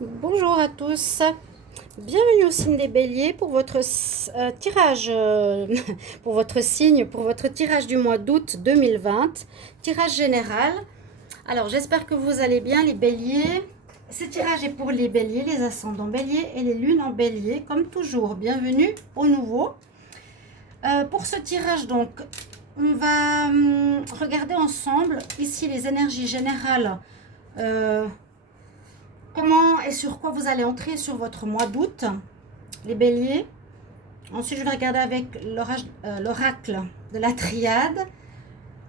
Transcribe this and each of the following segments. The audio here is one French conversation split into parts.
Bonjour à tous, bienvenue au signe des béliers pour votre tirage, pour votre signe, pour votre tirage du mois d'août 2020, tirage général. Alors j'espère que vous allez bien les béliers. Ce tirage est pour les béliers, les ascendants béliers et les lunes en bélier, comme toujours. Bienvenue au nouveau. Pour ce tirage donc, on va regarder ensemble ici les énergies générales. Comment et sur quoi vous allez entrer sur votre mois d'août, les béliers. Ensuite, je vais regarder avec l'oracle de la triade,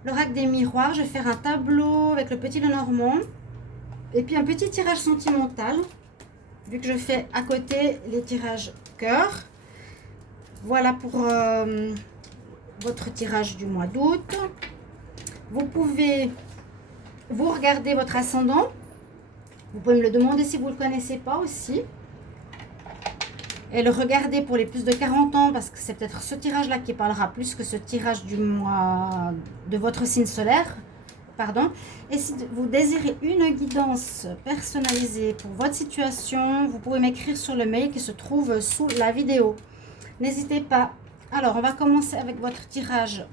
l'oracle des miroirs. Je vais faire un tableau avec le petit Lenormand. Et puis un petit tirage sentimental, vu que je fais à côté les tirages cœur. Voilà pour votre tirage du mois d'août. Vous pouvez vous regarder votre ascendant. Vous pouvez me le demander si vous ne le connaissez pas aussi. Et le regarder pour les plus de 40 ans, parce que c'est peut-être ce tirage-là qui parlera plus que ce tirage du mois de votre signe solaire. Pardon. Et si vous désirez une guidance personnalisée pour votre situation, vous pouvez m'écrire sur le mail qui se trouve sous la vidéo. N'hésitez pas. Alors, on va commencer avec votre tirage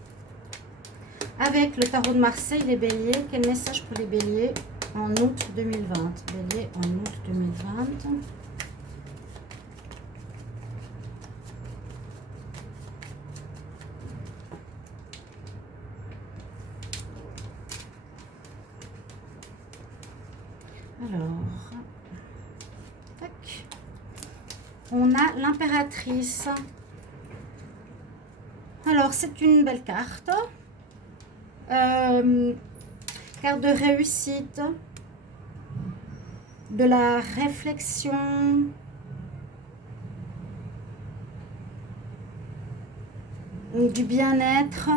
avec le tarot de Marseille, les béliers. Quel message pour les béliers en août 2020? Béliers en août 2020. Alors, tac. On a l'impératrice. Alors, c'est une belle carte. Carte de réussite, de la réflexion, du bien-être.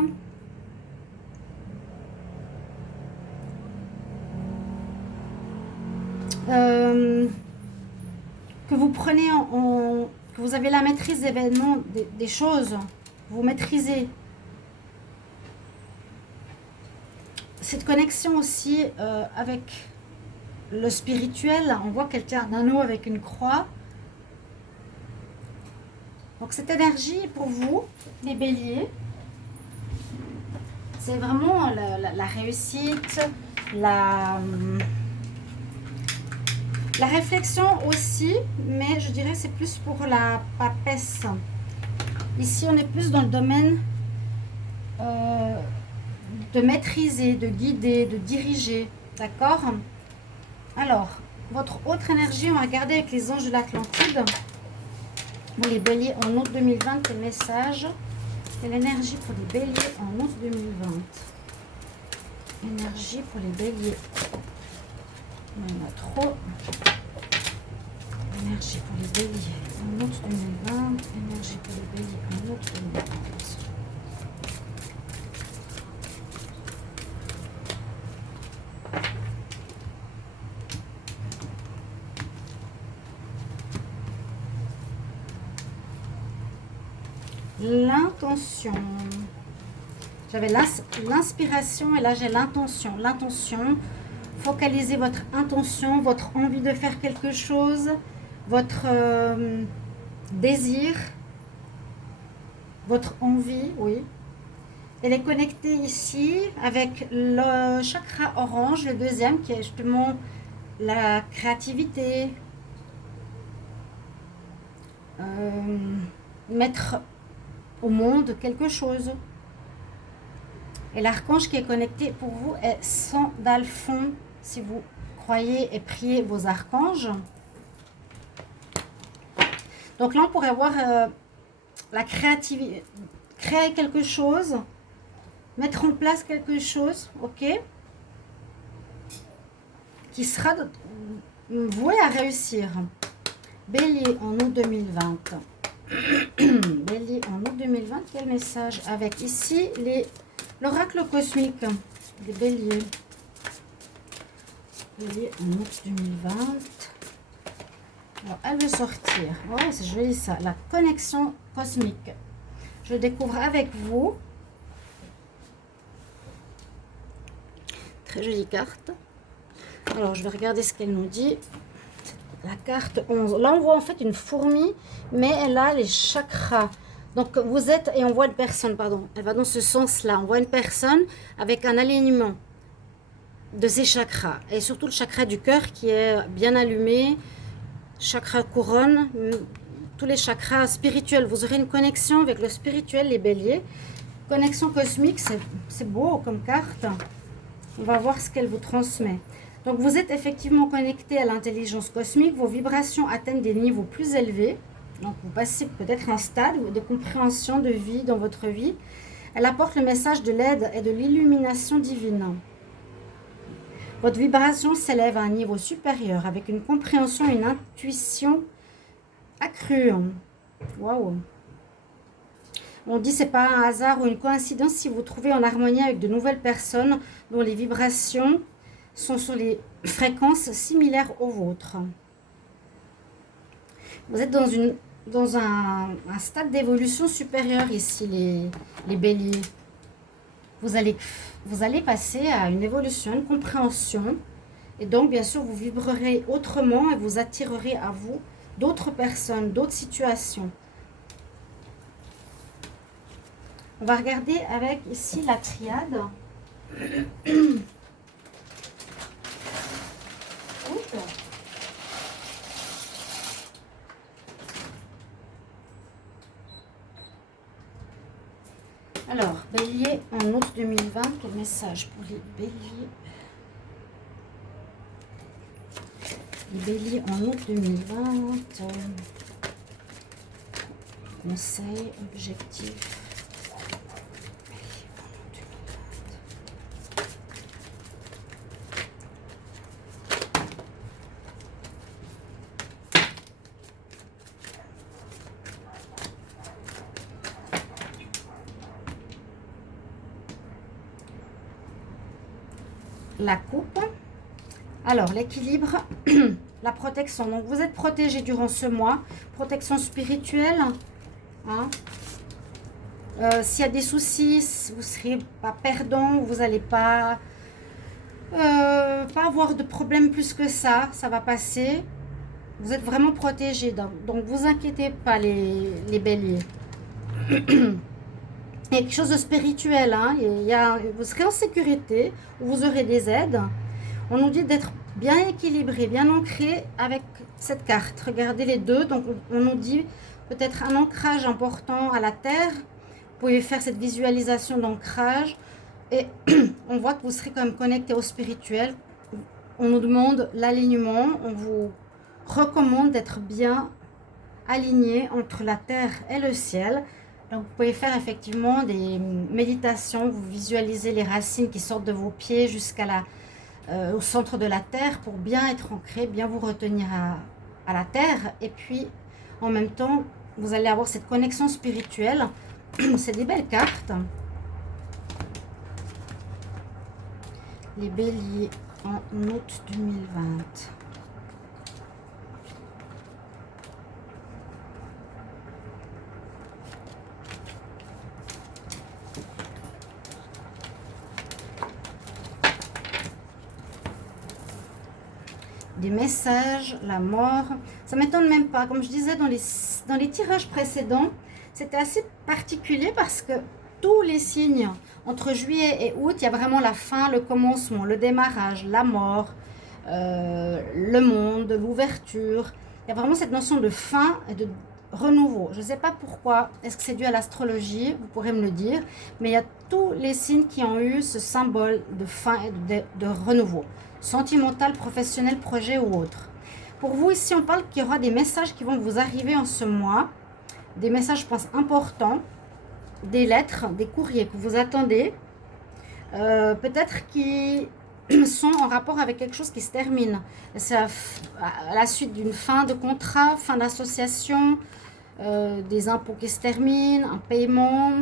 Que vous prenez que vous avez la maîtrise des événements, des choses, vous maîtrisez. Cette connexion aussi avec le spirituel, on voit quelqu'un d'un anneau avec une croix. Donc cette énergie est pour vous, les béliers. C'est vraiment la réussite, la réflexion aussi, mais je dirais c'est plus pour la papesse. Ici, on est plus dans le domaine de maîtriser, de guider, de diriger. D'accord? Alors, votre autre énergie, on va regarder avec les anges de l'Atlantide. Pour les béliers en août 2020, quel message? Quelle énergie pour les béliers en août 2020? Énergie pour les béliers. Il y en a trop. Énergie pour les béliers en août 2020. Énergie pour les béliers en août 2020. L'intention. J'avais l'inspiration et là j'ai l'intention. L'intention, focalisez votre intention, votre envie de faire quelque chose, votre désir, votre envie, oui. Elle est connectée ici avec le chakra orange, le deuxième, qui est justement la créativité, mettre au monde quelque chose. Et l'archange qui est connecté pour vous est Sandalphon, si vous croyez et priez vos archanges. Donc là, on pourrait voir la créativité, créer quelque chose, mettre en place quelque chose, ok, qui sera voué à réussir. Bélier en août 2020. Bélier en août 2020, quel message? Avec ici l'oracle cosmique des béliers. Bélier en août 2020. Alors, elle veut sortir. Oh, c'est joli ça. La connexion cosmique. Je découvre avec vous. Très jolie carte. Alors, je vais regarder ce qu'elle nous dit. la carte 11. Là, on voit en fait une fourmi, mais elle a les chakras. Donc, vous êtes, et on voit une personne, pardon, elle va dans ce sens-là. On voit une personne avec un alignement de ses chakras. Et surtout le chakra du cœur qui est bien allumé, chakra couronne, tous les chakras spirituels. Vous aurez une connexion avec le spirituel, les béliers. Connexion cosmique, c'est beau comme carte. On va voir ce qu'elle vous transmet. Donc, vous êtes effectivement connecté à l'intelligence cosmique. Vos vibrations atteignent des niveaux plus élevés. Donc, vous passez peut-être un stade de compréhension de vie dans votre vie. Elle apporte le message de l'aide et de l'illumination divine. Votre vibration s'élève à un niveau supérieur avec une compréhension et une intuition accrue. Waouh! On dit que ce n'est pas un hasard ou une coïncidence si vous trouvez en harmonie avec de nouvelles personnes dont les vibrations sont sur les fréquences similaires aux vôtres. Vous êtes dans un stade d'évolution supérieur ici, les béliers. Vous allez passer à une évolution, une compréhension. Et donc, bien sûr, vous vibrerez autrement et vous attirerez à vous d'autres personnes, d'autres situations. On va regarder avec ici la triade. Alors, bélier en août 2020, quel message pour les béliers? Les béliers en août 2020, conseil, objectif. La coupe. Alors, l'équilibre, la protection. Donc, vous êtes protégé durant ce mois. Protection spirituelle. Hein. S'il y a des soucis, vous ne serez pas perdant. Vous n'allez pas avoir de problème plus que ça. Ça va passer. Vous êtes vraiment protégé. Donc, vous inquiétez pas, les béliers. Il y a quelque chose de spirituel, hein. Vous serez en sécurité, vous aurez des aides. On nous dit d'être bien équilibré, bien ancré avec cette carte. Regardez les deux, donc on nous dit peut-être un ancrage important à la terre. Vous pouvez faire cette visualisation d'ancrage et on voit que vous serez quand même connecté au spirituel. On nous demande l'alignement, on vous recommande d'être bien aligné entre la terre et le ciel. Donc, vous pouvez faire effectivement des méditations, vous visualisez les racines qui sortent de vos pieds au centre de la terre pour bien être ancré, bien vous retenir à la terre. Et puis, en même temps, vous allez avoir cette connexion spirituelle. C'est des belles cartes. Les béliers en août 2020. Des messages, la mort. Ça ne m'étonne même pas. Comme je disais dans les tirages précédents, c'était assez particulier parce que tous les signes, entre juillet et août, il y a vraiment la fin, le commencement, le démarrage, la mort, le monde, l'ouverture. Il y a vraiment cette notion de fin et de renouveau. Je ne sais pas pourquoi. Est-ce que c'est dû à l'astrologie? Vous pourrez me le dire. Mais il y a tous les signes qui ont eu ce symbole de fin et de renouveau. Sentimental, professionnel, projet ou autre. Pour vous, ici, on parle qu'il y aura des messages qui vont vous arriver en ce mois. Des messages, je pense, importants. Des lettres, des courriers que vous attendez. Peut-être qui sont en rapport avec quelque chose qui se termine. C'est à la suite d'une fin de contrat, fin d'association, des impôts qui se terminent, un paiement,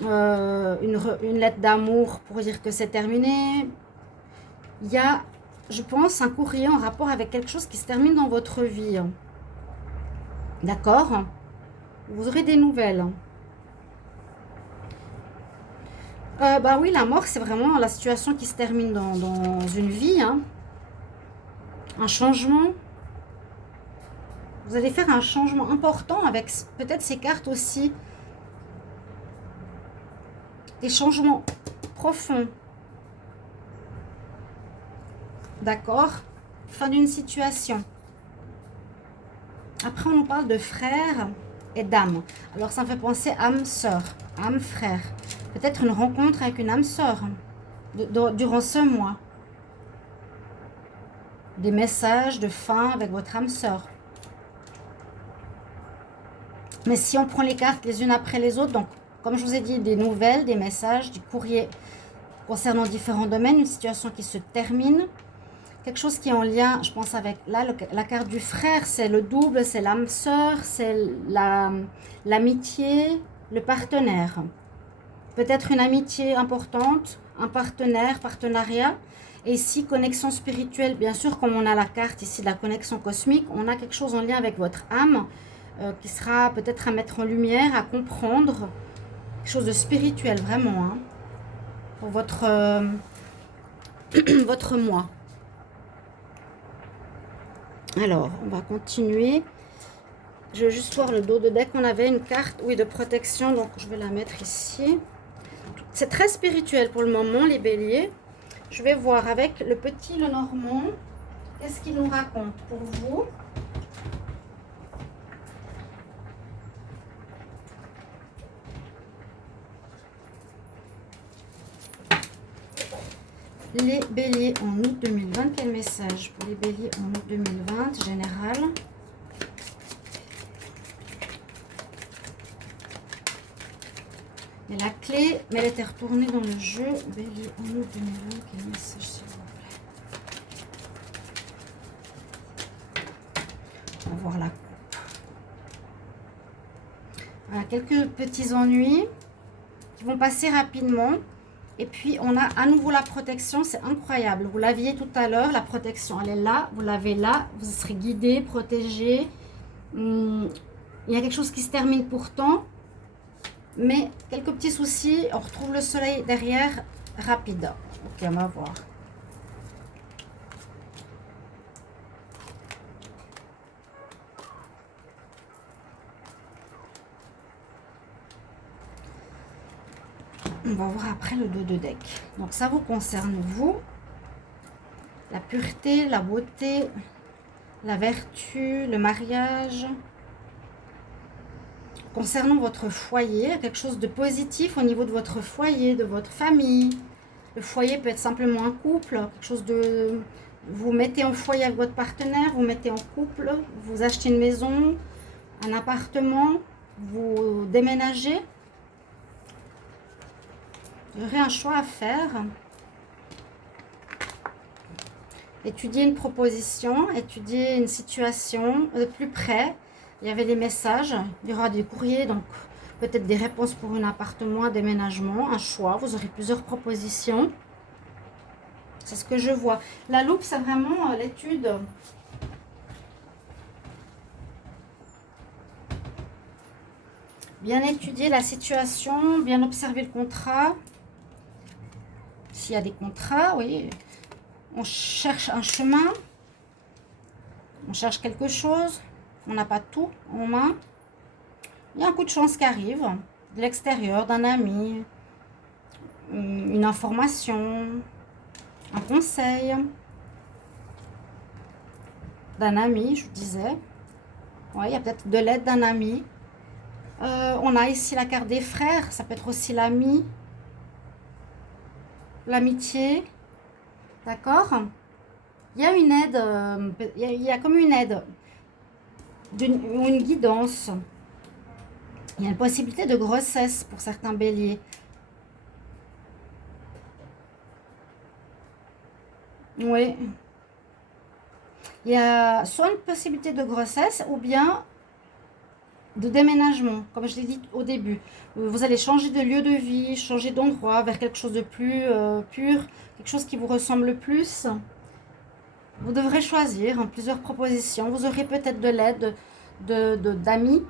une lettre d'amour pour dire que c'est terminé. Il y a, je pense, un courrier en rapport avec quelque chose qui se termine dans votre vie. D'accord? Vous aurez des nouvelles. Bah oui, la mort, c'est vraiment la situation qui se termine dans une vie. Hein. Un changement. Vous allez faire un changement important avec peut-être ces cartes aussi. Des changements profonds. D'accord? Fin d'une situation. Après, on nous parle de frère et d'âme. Alors, ça me fait penser âme-sœur, âme-frère. Peut-être une rencontre avec une âme-sœur durant ce mois. Des messages de fin avec votre âme-sœur. Mais si on prend les cartes les unes après les autres, donc, comme je vous ai dit, des nouvelles, des messages, du courrier concernant différents domaines, une situation qui se termine, quelque chose qui est en lien, je pense, avec là, la carte du frère, c'est le double, c'est l'âme sœur, c'est l'amitié, le partenaire. Peut-être une amitié importante, un partenaire, partenariat. Et ici, connexion spirituelle, bien sûr, comme on a la carte ici de la connexion cosmique, on a quelque chose en lien avec votre âme qui sera peut-être à mettre en lumière, à comprendre. Quelque chose de spirituel, vraiment, hein, pour votre, votre moi. Alors, on va continuer. Je vais juste voir le dos de deck. On avait une carte, oui, de protection, donc je vais la mettre ici. C'est très spirituel pour le moment, les béliers. Je vais voir avec le petit Lenormand, qu'est-ce qu'il nous raconte pour vous. Les béliers en août 2020, quel message pour les béliers en août 2020, général? Et la clé, mais elle était retournée dans le jeu. Bélier en août 2020, quel message s'il vous plaît? On va voir la coupe. Voilà, quelques petits ennuis qui vont passer rapidement. Et puis, on a à nouveau la protection. C'est incroyable. Vous l'aviez tout à l'heure. La protection, elle est là. Vous l'avez là. Vous serez guidé, protégé. Il y a quelque chose qui se termine pourtant. Mais quelques petits soucis. On retrouve le soleil derrière. Rapide. Ok, on va voir. On va voir après le dos de deck. Donc ça vous concerne vous. La pureté, la beauté, la vertu, le mariage. Concernant votre foyer, quelque chose de positif au niveau de votre foyer, de votre famille. Le foyer peut être simplement un couple, quelque chose de... Vous mettez en foyer avec votre partenaire, vous mettez en couple, vous achetez une maison, un appartement, vous déménagez. Vous aurez un choix à faire. Étudier une proposition, étudier une situation de plus près. Il y avait des messages, il y aura des courriers, donc peut-être des réponses pour un appartement, un déménagement, un choix. Vous aurez plusieurs propositions. C'est ce que je vois. La loupe, c'est vraiment l'étude. Bien étudier la situation, bien observer le contrat. S'il y a des contrats, oui. On cherche un chemin. On cherche quelque chose. On n'a pas tout en main. Il y a un coup de chance qui arrive. De l'extérieur, d'un ami. Une information. Un conseil. D'un ami, je vous disais. Oui, il y a peut-être de l'aide d'un ami. On a ici la carte des frères. Ça peut être aussi l'ami. L'amitié. D'accord? Il y a une aide. Il y a comme une aide. Une guidance. Il y a une possibilité de grossesse pour certains béliers. Oui. Il y a soit une possibilité de grossesse ou bien de déménagement, comme je l'ai dit au début. Vous allez changer de lieu de vie, changer d'endroit vers quelque chose de plus pur, quelque chose qui vous ressemble le plus. Vous devrez choisir plusieurs propositions. Vous aurez peut-être de l'aide d'amis.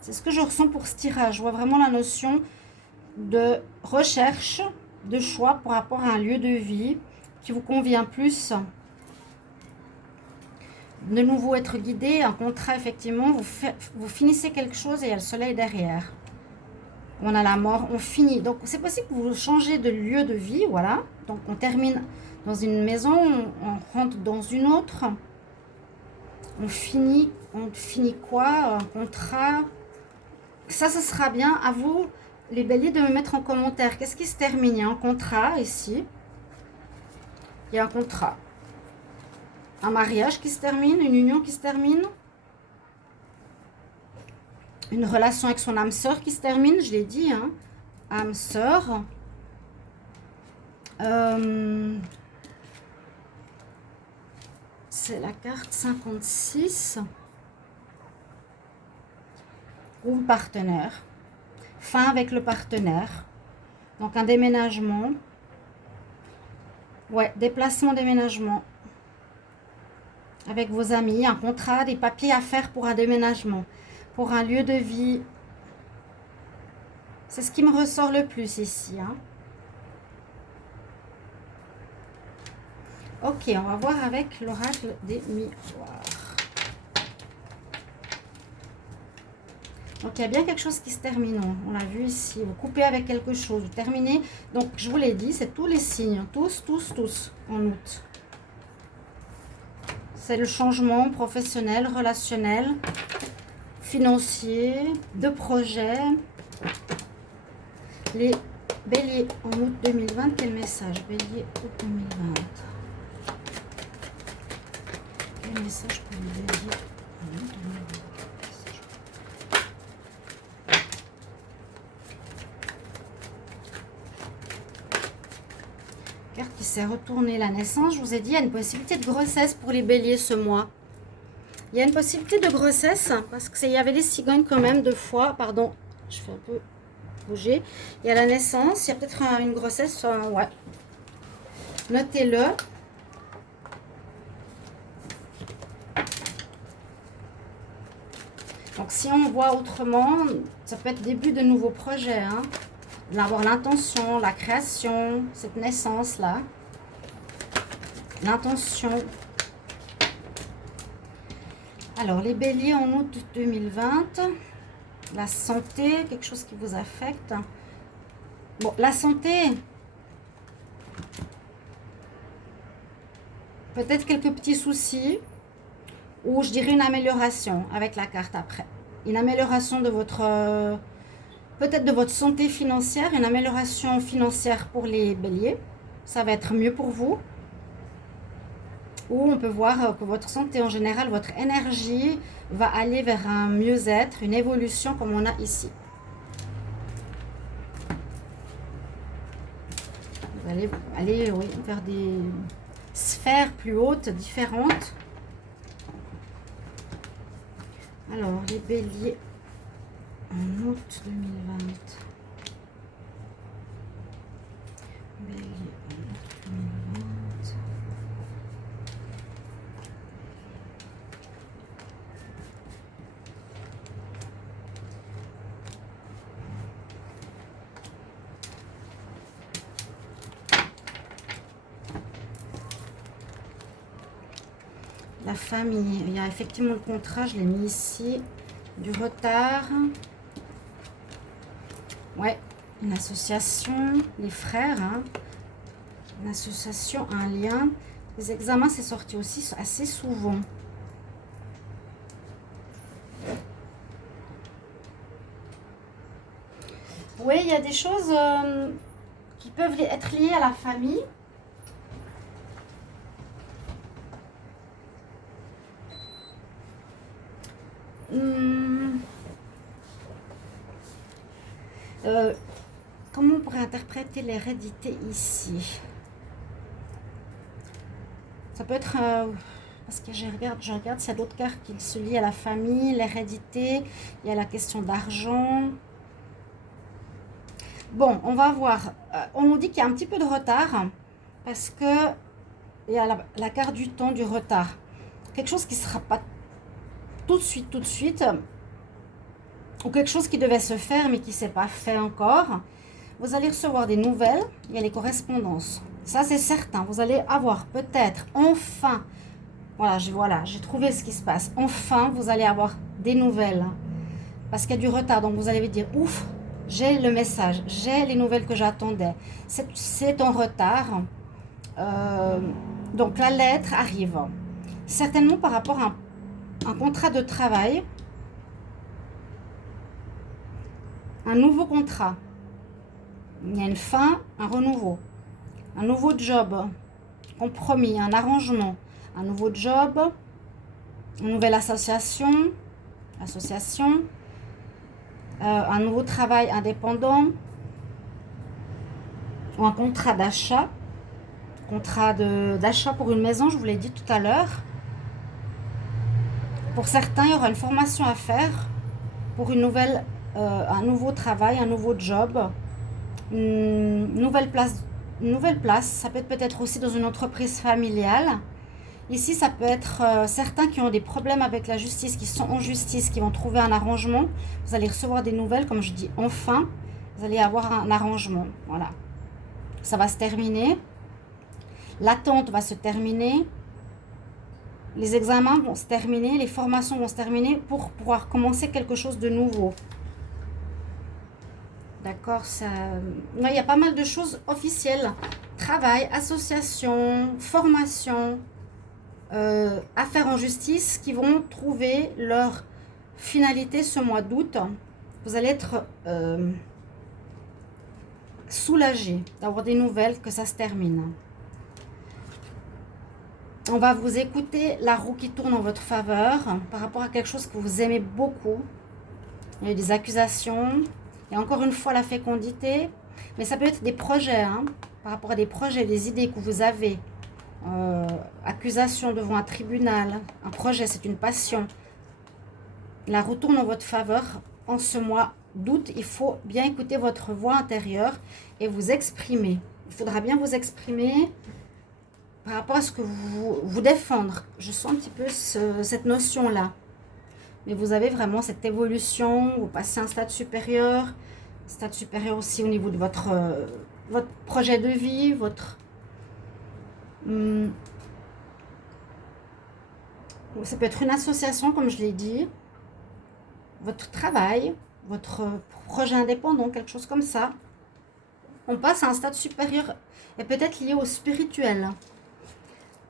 C'est ce que je ressens pour ce tirage. Je vois vraiment la notion de recherche, de choix par rapport à un lieu de vie qui vous convient plus. de nouveau être guidé, un contrat, effectivement, vous finissez quelque chose et il y a le soleil derrière. On a la mort, on finit. Donc, c'est possible que vous changez de lieu de vie, voilà. Donc, on termine dans une maison, on rentre dans une autre. On finit quoi? Un contrat. Ça, ce sera bien. À vous, les béliers, de me mettre en commentaire. Qu'est-ce qui se termine? Il y a un contrat ici. Il y a un contrat. Un mariage qui se termine, une union qui se termine. Une relation avec son âme sœur qui se termine, je l'ai dit, hein. Âme sœur. C'est la carte 56. Ou partenaire. Fin avec le partenaire. Donc un déménagement. Ouais, déplacement, déménagement. Avec vos amis, un contrat, des papiers à faire pour un déménagement. Pour un lieu de vie. C'est ce qui me ressort le plus ici, hein. Ok, on va voir avec l'oracle des miroirs. Donc, il y a bien quelque chose qui se termine. On l'a vu ici. Vous coupez avec quelque chose. Vous terminez. Donc, je vous l'ai dit, c'est tous les signes. Tous en août. C'est le changement professionnel, relationnel, financier, de projet. Les béliers en août 2020. Quel message? Bélier août 2020. Quel message pour les béliers en août 2020? Carte qui s'est retournée, la naissance. Je vous ai dit, il y a une possibilité de grossesse pour les béliers ce mois. Il y a une possibilité de grossesse parce qu'il y avait des cigognes quand même 2 fois. Pardon, je fais un peu bouger. Il y a la naissance, il y a peut-être une grossesse. Ouais. Notez-le. Donc si on voit autrement, ça peut être début de nouveaux projets, hein. D'avoir l'intention, la création, cette naissance-là. L'intention. Alors, les béliers en août 2020. La santé, quelque chose qui vous affecte. Bon, la santé. Peut-être quelques petits soucis. Ou je dirais une amélioration avec la carte après. Une amélioration de votre... peut-être de votre santé financière, une amélioration financière pour les béliers. Ça va être mieux pour vous. Ou on peut voir que votre santé en général, votre énergie va aller vers un mieux-être, une évolution comme on a ici. Vous allez aller oui, vers des sphères plus hautes, différentes. Alors, les béliers en août 2020. Bélier en août 2020. La famille, il y a effectivement le contrat, je l'ai mis ici. Du retard. Ouais, une association, les frères, hein. Une association, un lien. Les examens, c'est sorti aussi assez souvent. Oui, il y a des choses qui peuvent être liées à la famille. Comment on pourrait interpréter l'hérédité ici? Ça peut être... parce que je regarde s'il y a d'autres cartes qui se lient à la famille, l'hérédité, il y a la question d'argent. Bon, on va voir. On nous dit qu'il y a un petit peu de retard parce que il y a la carte du temps, du retard. Quelque chose qui ne sera pas tout de suite, ou quelque chose qui devait se faire mais qui ne s'est pas fait encore. Vous allez recevoir des nouvelles, il y a les correspondances. Ça, c'est certain. Vous allez avoir peut-être enfin Voilà, j'ai trouvé ce qui se passe. Enfin, vous allez avoir des nouvelles. Parce qu'il y a du retard. Donc, vous allez vous dire, ouf, j'ai le message. J'ai les nouvelles que j'attendais. C'est en retard. Euh, donc, la lettre arrive. Certainement par rapport à un contrat de travail. Un nouveau contrat. Il y a une fin, un renouveau. Un nouveau job. Compromis, un arrangement. Un nouveau job. Une nouvelle association. Un nouveau travail indépendant. Ou un contrat d'achat. Contrat d'achat pour une maison, je vous l'ai dit tout à l'heure. Pour certains, il y aura une formation à faire pour un nouveau travail, un nouveau job, une nouvelle place. Ça peut être peut-être aussi dans une entreprise familiale. Ici, ça peut être certains qui ont des problèmes avec la justice, qui sont en justice, qui vont trouver un arrangement. Vous allez recevoir des nouvelles, comme je dis, enfin, vous allez avoir un arrangement. Voilà. Ça va se terminer. L'attente va se terminer. Les examens vont se terminer, les formations vont se terminer pour pouvoir commencer quelque chose de nouveau. D'accord, il y a pas mal de choses officielles. Travail, association, formation, affaires en justice qui vont trouver leur finalité ce mois d'août. Vous allez être soulagé d'avoir des nouvelles, que ça se termine. On va vous écouter la roue qui tourne en votre faveur par rapport à quelque chose que vous aimez beaucoup. Il y a des accusations. Et encore une fois, la fécondité. Mais ça peut être des projets, hein, par rapport à des projets, des idées que vous avez. Accusation devant un tribunal. Un projet, c'est une passion. La roue tourne en votre faveur en ce mois d'août. Il faut bien écouter votre voix intérieure et vous exprimer. Il faudra bien vous exprimer par rapport à ce que vous défendre. Je sens un petit peu cette notion-là. Mais vous avez vraiment cette évolution, vous passez à un stade supérieur aussi au niveau de votre projet de vie, ça peut être une association, comme je l'ai dit, votre travail, votre projet indépendant, quelque chose comme ça. On passe à un stade supérieur et peut-être lié au spirituel.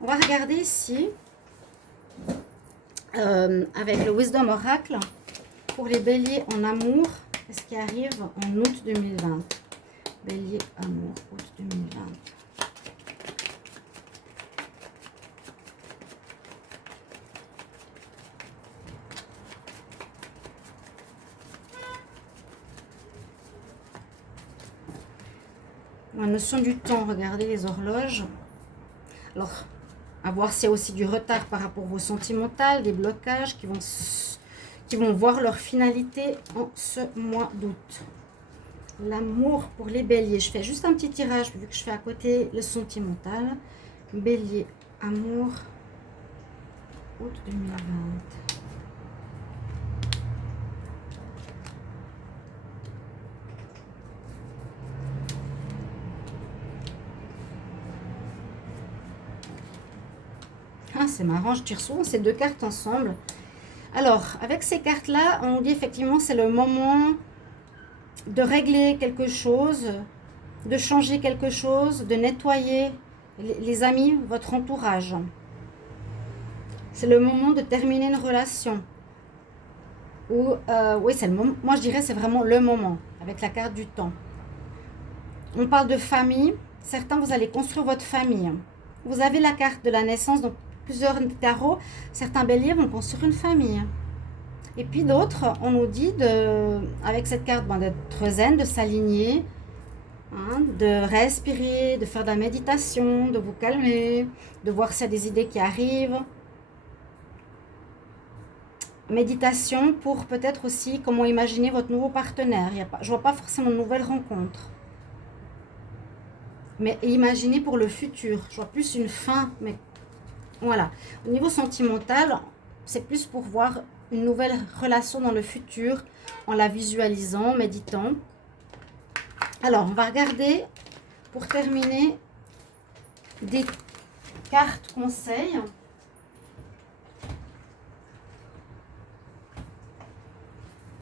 On va regarder ici, avec le Wisdom Oracle, pour les béliers en amour, qu'est-ce qui arrive en août 2020. Bélier, amour, août 2020. La notion du temps, regardez les horloges. Alors, à voir s'il y a aussi du retard par rapport au sentimental, des blocages qui vont voir leur finalité en ce mois d'août. L'amour pour les béliers. Je fais juste un petit tirage vu que je fais à côté le sentimental. Bélier, amour, août 2020. Ah, c'est marrant, je tire souvent ces deux cartes ensemble. Alors, avec ces cartes-là, on dit effectivement c'est le moment de régler quelque chose, de changer quelque chose, de nettoyer les amis, votre entourage. C'est le moment de terminer une relation. Oui, c'est le moment. Moi, je dirais c'est vraiment le moment, avec la carte du temps. On parle de famille. Certains, vous allez construire votre famille. Vous avez la carte de la naissance, donc plusieurs tarots. Certains béliers vont construire une famille. Et puis d'autres, on nous dit, avec cette carte, d'être zen, de s'aligner, hein, de respirer, de faire de la méditation, de vous calmer, de voir s'il y a des idées qui arrivent. Méditation pour peut-être aussi comment imaginer votre nouveau partenaire. Je ne vois pas forcément de nouvelles rencontres. Mais imaginez pour le futur. Je vois plus une fin, mais voilà. Au niveau sentimental, c'est plus pour voir une nouvelle relation dans le futur en la visualisant, en méditant. Alors, on va regarder pour terminer des cartes conseils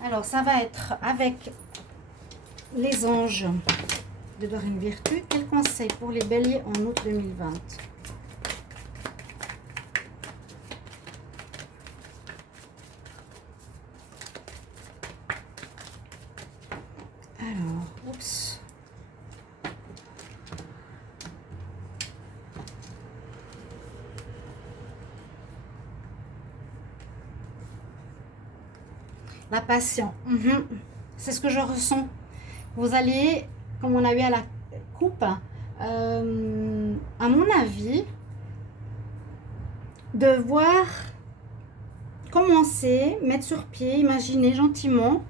Alors, ça va être avec les anges de Dorine Virtue. Quel conseil pour les béliers en août 2020? Alors, oups. La passion. C'est ce que je ressens. Vous allez, comme on a eu à la coupe, à mon avis, devoir commencer, mettre sur pied, imaginer gentiment,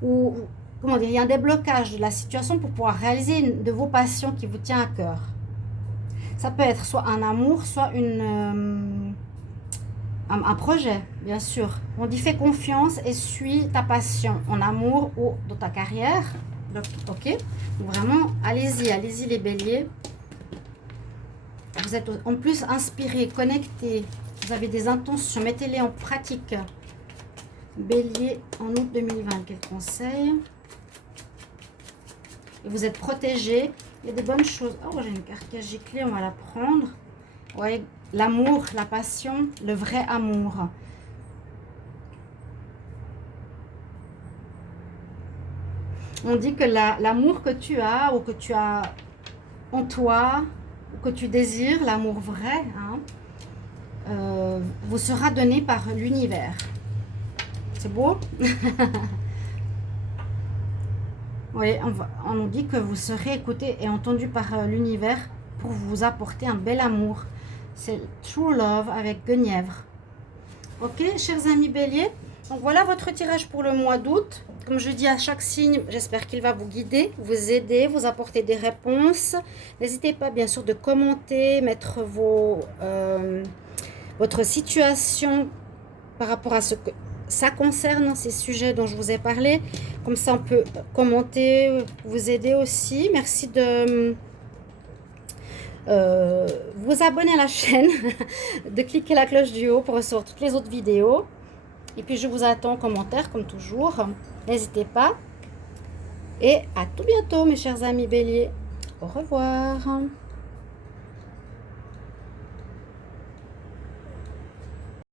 ou comment dire, il y a un déblocage de la situation pour pouvoir réaliser une de vos passions qui vous tient à cœur. Ça peut être soit un amour, soit un projet, bien sûr. On dit fais confiance et suis ta passion en amour ou dans ta carrière. Donc, ok, donc vraiment, allez-y les béliers. Vous êtes en plus inspirés, connectés. Vous avez des intentions, mettez-les en pratique. Bélier en août 2020, quel conseil? Et vous êtes protégés. Il y a des bonnes choses. Oh, j'ai une carte clé, on va la prendre. Ouais, l'amour, la passion, le vrai amour. On dit que l'amour que tu as ou que tu as en toi, ou que tu désires, l'amour vrai, vous sera donné par l'univers. C'est beau? Oui, on nous dit que vous serez écouté et entendu par l'univers pour vous apporter un bel amour. C'est True Love avec Guenièvre. Ok, chers amis béliers. Donc voilà votre tirage pour le mois d'août. Comme je dis à chaque signe, j'espère qu'il va vous guider, vous aider, vous apporter des réponses. N'hésitez pas bien sûr de commenter, mettre votre situation par rapport à ce que ça concerne, ces sujets dont je vous ai parlé. Comme ça, on peut commenter, vous aider aussi. Merci de vous abonner à la chaîne, de cliquer la cloche du haut pour recevoir toutes les autres vidéos. Et puis, je vous attends en commentaire, comme toujours. N'hésitez pas. Et à tout bientôt, mes chers amis béliers. Au revoir.